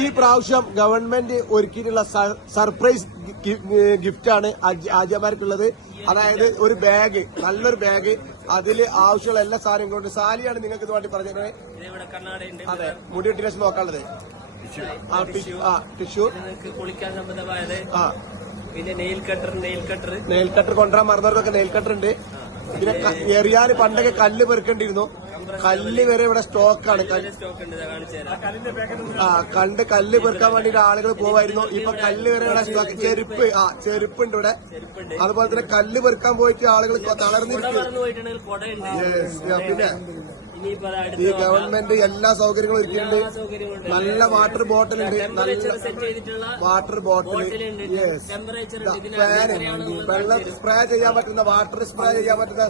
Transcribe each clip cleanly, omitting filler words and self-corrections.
ഈ പ്രാവശ്യം government ഒരുക്കിയിട്ടുള്ള surprise ഗിഫ്റ്റാണ് ആജിമാർക്കുള്ളത്. അതായത് ഒരു ബാഗ്, നല്ലൊരു ബാഗ്, അതിൽ ആവശ്യമുള്ള എല്ലാ സാധനങ്ങളും. സാലിയാണ് നിങ്ങൾക്ക് ഇത് വേണ്ടി പറഞ്ഞത്. അതെ, മുടി വെട്ടിന് നോക്കാനുള്ളത്. ടിഷ്യൂ, കുളിക്കാൻ സംബന്ധമായത്, പിന്നെ നെയിൽ കട്ടർ കൊണ്ടുവരാൻ മറന്നവർക്കൊക്കെ നെയിൽ കട്ടർ ഉണ്ട്. പിന്നെ എറിയാൻ പണ്ടൊക്കെ കല്ല് പെറുക്കേണ്ടിയിരുന്നു. കല്ല് വരെ ഇവിടെ സ്റ്റോക്കാണ്. കല്ല് പെറുക്കാൻ വേണ്ടിട്ട് ആളുകൾ പോവായിരുന്നു. ഇപ്പൊ കല്ല് വരെ ഇവിടെ സ്റ്റോക്ക്. ചെരുപ്പുണ്ട് ഇവിടെ. അതുപോലെ തന്നെ കല്ല് പെറുക്കാൻ പോയിട്ട് ആളുകൾ തളർന്നിരിക്കും. പിന്നെ ഈ ഗവൺമെന്റ് എല്ലാ സൗകര്യങ്ങളും ഒരുക്കിയിട്ടുണ്ട്. നല്ല വാട്ടർ ബോട്ടിലുണ്ട്, നല്ല വാട്ടർ ബോട്ടിൽ, ഫാന്, വെള്ളം സ്പ്രേ ചെയ്യാൻ പറ്റുന്ന, വാട്ടർ സ്പ്രേ ചെയ്യാൻ പറ്റുന്ന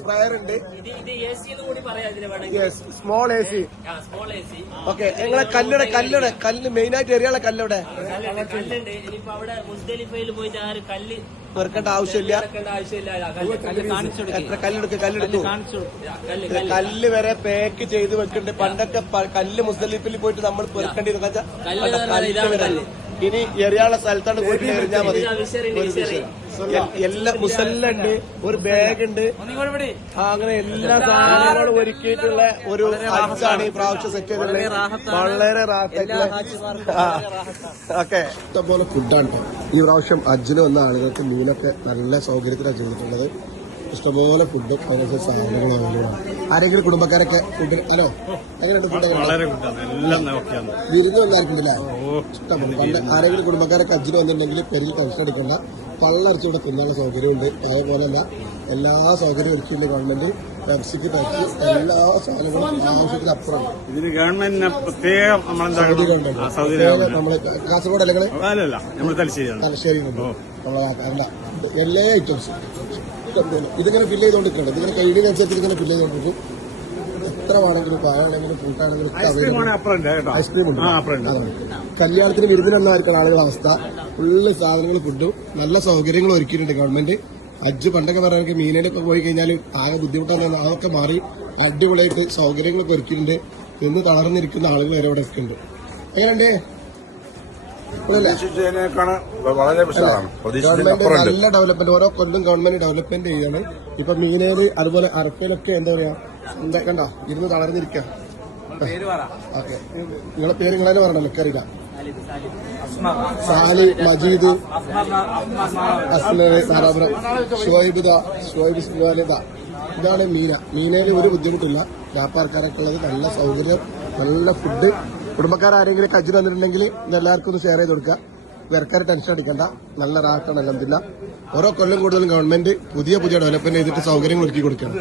സ്പ്രേയർ ഉണ്ട്. Small A C. ഓക്കെ, നിങ്ങളെ കല്ല് മെയിനായിട്ട് എറിയാനുള്ള കല്ലുടെ വെറുക്കേണ്ട ആവശ്യമില്ല. എത്ര കല്ലെടുത്തു കല്ല് വരെ പാക്ക് ചെയ്ത് വെക്കുന്നുണ്ട്. പണ്ടൊക്കെ കല്ല് മുസ്ദലിഫിൽ പോയിട്ട് നമ്മൾ പെറുക്കേണ്ടിരുന്നു. ഇനി എറിയാനുള്ള സ്ഥലത്താണ് പോയിട്ട് എറിഞ്ഞാൽ മതി. എല്ലാ മുസല്ലുണ്ട്, ഒരു ബാഗ് ഉണ്ട്, അങ്ങനെ എല്ലാ സാധനങ്ങളും ഒരുക്കിയിട്ടുള്ള ഒരു ഹജ്ജാണ് ഈ പ്രാവശ്യം സെറ്റ് ചെയ്തിട്ടുള്ളത്. വളരെ ഓക്കെ, ഇഷ്ടംപോലെ ഫുഡാണ് ഈ പ്രാവശ്യം ഹജ്ജിന് വന്ന ആളുകൾക്ക്. മീനൊക്കെ നല്ല സൗകര്യത്തിലാണ് ചെയ്തിട്ടുള്ളത്. ഇഷ്ടംപോലെ ഫുഡ്, അതിനനുസരിച്ച് സാധനങ്ങളും അവൈലബിളാണ്. ആരെങ്കിലും കുടുംബക്കാരൊക്കെ ഫുഡ്? ഹലോ, എങ്ങനെയുണ്ട് ഫുഡ്? വിരുന്ന് വന്നാർക്കുണ്ടല്ലേ? ഇഷ്ടംപോലെ. ആരെങ്കിലും കുടുംബക്കാരൊക്കെ ഹജ്ജിന് വന്നിട്ടുണ്ടെങ്കിൽ പെരിൽ ടെൻഷൻ അടിക്കണ്ട, പള്ളർച്ചയുടെ തിന്നാനുള്ള സൗകര്യമുണ്ട്. അതേപോലെയല്ല എല്ലാ സൗകര്യവും ഒരുക്കിയിട്ടുണ്ട് ഗവൺമെന്റ്. പെപ്സിക്ക് ടാക്സി, എല്ലാ സാധനങ്ങളും ആവശ്യത്തിനപ്പുറം. ഇതിന് ഗവൺമെന്റിന് പ്രത്യേകം നമ്മള് കാസർഗോഡ് അല്ലെങ്കിൽ തലശ്ശേരി നമ്മളെ എല്ലാ ഐറ്റംസും ഇതിങ്ങനെ ഫില്ല് ചെയ്തോണ്ടിരിക്കുന്നുണ്ട്. ഇതിങ്ങനെ കഴിയുന്നതിനനുസരിച്ച് ഇങ്ങനെ ഫില്ല് ചെയ്തോണ്ടിരിക്കും. എത്ര വേണമെങ്കിലും പായാണെങ്കിലും ഫ്രൂട്ടാണെങ്കിലും ഐസ്ക്രീം ഉണ്ട്. കല്യാണത്തിന് വിരുന്നിനൊന്നായിരിക്കും ആളുകളുടെ അവസ്ഥ. ഫുള്ള് സാധനങ്ങൾ, ഫുഡും നല്ല സൗകര്യങ്ങളും ഒരുക്കിയിട്ടുണ്ട് ഗവൺമെന്റ്. ഹജ്ജ് പണ്ടൊക്കെ പറയാനൊക്കെ മീനൊക്കെ പോയി കഴിഞ്ഞാൽ ആകെ ബുദ്ധിമുട്ടാണ്. അതൊക്കെ മാറി അടിപൊളിയായിട്ട് സൗകര്യങ്ങളൊക്കെ ഒരുക്കിയിട്ടുണ്ട്. നിന്ന് തളർന്നിരിക്കുന്ന ആളുകൾ വരെ ഇവിടെ ഉണ്ട്. എങ്ങനെയുണ്ട്? ഗവൺമെന്റ് നല്ല ഡെവലപ്മെന്റ്, ഓരോ കൊല്ലം ഗവൺമെന്റ് ഡെവലപ്മെന്റ് ചെയ്യാണ്. ഇപ്പൊ മീനേല് അതുപോലെ അറക്കയിലൊക്കെ എന്താ പറയാ, കണ്ടോ ഇരുന്ന് തളർന്നിരിക്ക. ഓക്കെ, നിങ്ങളെ പേര് നിങ്ങളെ പറഞ്ഞല്ലോ, എനിക്കറിയില്ല. സാലി, മജീദ്, അസ്ലം, സാറാപുരം, ഷുഹൈബ്, ഇതാണ് മീനയില് ഒരു ബുദ്ധിമുട്ടില്ല. വ്യാപാരക്കാരൊക്കെ ഉള്ളത്, നല്ല സൗകര്യം, നല്ല ഫുഡ്. കുടുംബക്കാരെങ്കിലും ഹജ്ജിന് വന്നിട്ടുണ്ടെങ്കിൽ ഇതെല്ലാവർക്കും ഒന്ന് ഷെയർ ചെയ്ത് കൊടുക്കുക. വേർക്കാർ ടെൻഷൻ അടിക്കണ്ട, നല്ല റാക്കാണ് എല്ലാം. പിന്നെ ഓരോ കൊല്ലം കൂടുതലും ഗവൺമെന്റ് പുതിയ ഡെവലപ്മെന്റ് ചെയ്തിട്ട് സൗകര്യങ്ങൾ ഒരുക്കി കൊടുക്കണം.